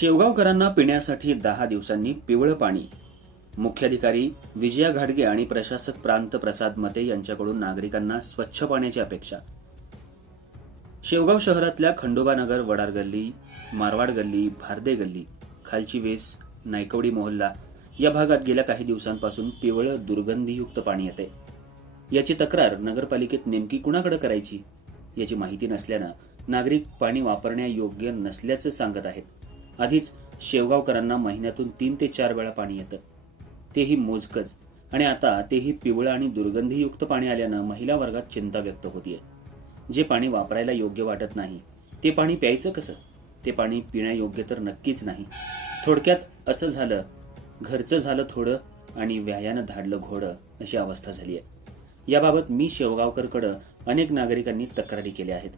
शेवगावकरांना पिण्यासाठी दहा दिवसांनी पिवळं पाणी. मुख्याधिकारी विजया घाडगे आणि प्रशासक प्रांत प्रसाद मते यांच्याकडून नागरिकांना स्वच्छ पाण्याची अपेक्षा. शेवगाव शहरातल्या खंडोबानगर वडार गल्ली मारवाड गल्ली भारदे गल्ली खालची वेस नायकवडी मोहल्ला या भागात गेल्या काही दिवसांपासून पिवळं दुर्गंधीयुक्त पाणी येते. याची तक्रार नगरपालिकेत नेमकी कुणाकडे करायची याची माहिती नसल्यानं नागरिक पाणी वापरण्यायोग्य नसल्याचं सांगत आहेत. आधीच शेवगावकरांना महिन्यातून तीन ते चार वेळा पाणी येतं. तेही मोजकच. आणि आता तेही पिवळं आणि दुर्गंधीयुक्त पाणी आल्यानं महिला वर्गात चिंता व्यक्त होतीये. जे पाणी वापरायला योग्य वाटत नाही ते पाणी प्यायचं कसं? ते पाणी पिण्यायोग्य तर नक्कीच नाही. थोडक्यात असं झालं घरचं झालं थोडं आणि व्यायानं धाडलं घोडं अशी अवस्था झाली आहे याबाबत मी शेवगावकरकडं अनेक नागरिकांनी तक्रारी केल्या आहेत.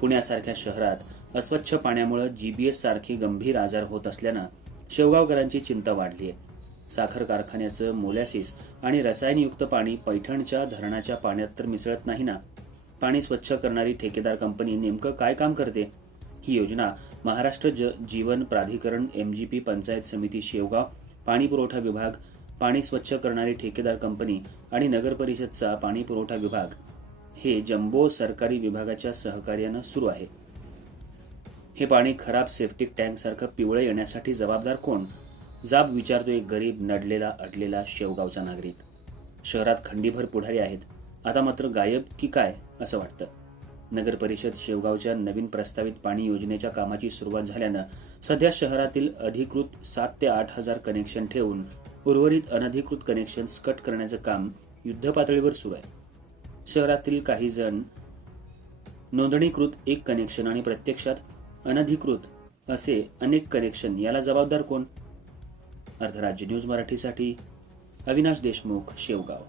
पुण्यासारख्या शहरात अस्वच्छ पाण्यामुळे जीबीएस सारखे गंभीर आजार होत असल्यानं शेवगावकरांची चिंता वाढली आहे साखर कारखान्याचं मोलॅसिस आणि रसायनयुक्त पाणी पैठणच्या धरणाच्या पाण्यात तर मिसळत नाही ना पाणी स्वच्छ करणारी ठेकेदार कंपनी नेमकं काय काम करते? ही योजना महाराष्ट्र ज जीवन प्राधिकरण एमजीपी पंचायत समिती शेवगाव पाणी पुरवठा विभाग पाणी स्वच्छ करणारी ठेकेदार कंपनी आणि नगर परिषदचा पाणी पुरवठा विभाग हे जम्बो सरकारी विभागाच्या सहकार्यानं सुरू आहे. हे पाणी खराब सेप्टिक टँकसारखं पिवळं येण्यासाठी जबाबदार कोण? जाब विचारतो एक गरीब नडलेला अडलेला शेवगावचा नागरिक. शहरात खंडीभर पुढारी आहेत. आता मात्र गायब की काय असं वाटतं? नगर परिषद शेवगावच्या नवीन प्रस्तावित पाणी योजनेच्या कामाची सुरुवात झाल्यानं सध्या शहरातील अधिकृत सात ते आठ हजार कनेक्शन ठेवून उर्वरित अनधिकृत कनेक्शन्स कट करण्याचं काम युद्धपातळीवर सुरू आहे. शहरातील काही जण नोंदणीकृत एक कनेक्शन आणि प्रत्यक्षात अनधिकृत असे अनेक कनेक्शन याला जबाबदार कोण? अर्धराज्य न्यूज मराठीसाठी अविनाश देशमुख शेवगाव.